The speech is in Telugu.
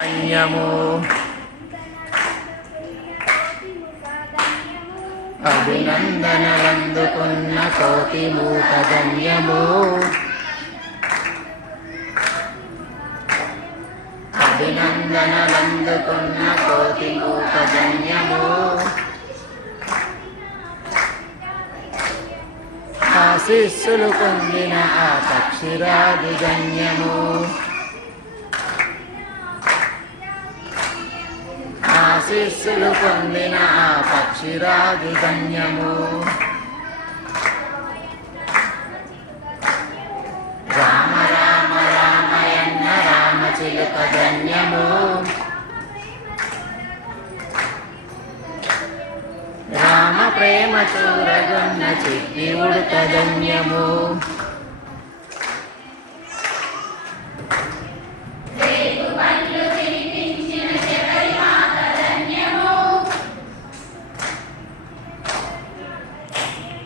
ధన్యము అభినందనలందుకున్న కోటి మూక ధన్యము అభినందనలందుకున్న కోటి మూక ధన్యము ఆశీస్సులు పొందిన ఆ పక్షిరాజు ధన్యము ఆశీస్సులు పొందిన ఆ పక్షిరాజు ధన్యము రామ రామ రామయన్న రామచిలుక ధన్యము రామ ప్రేమ చూరగొన్న చిట్టి ఉడత ధన్యము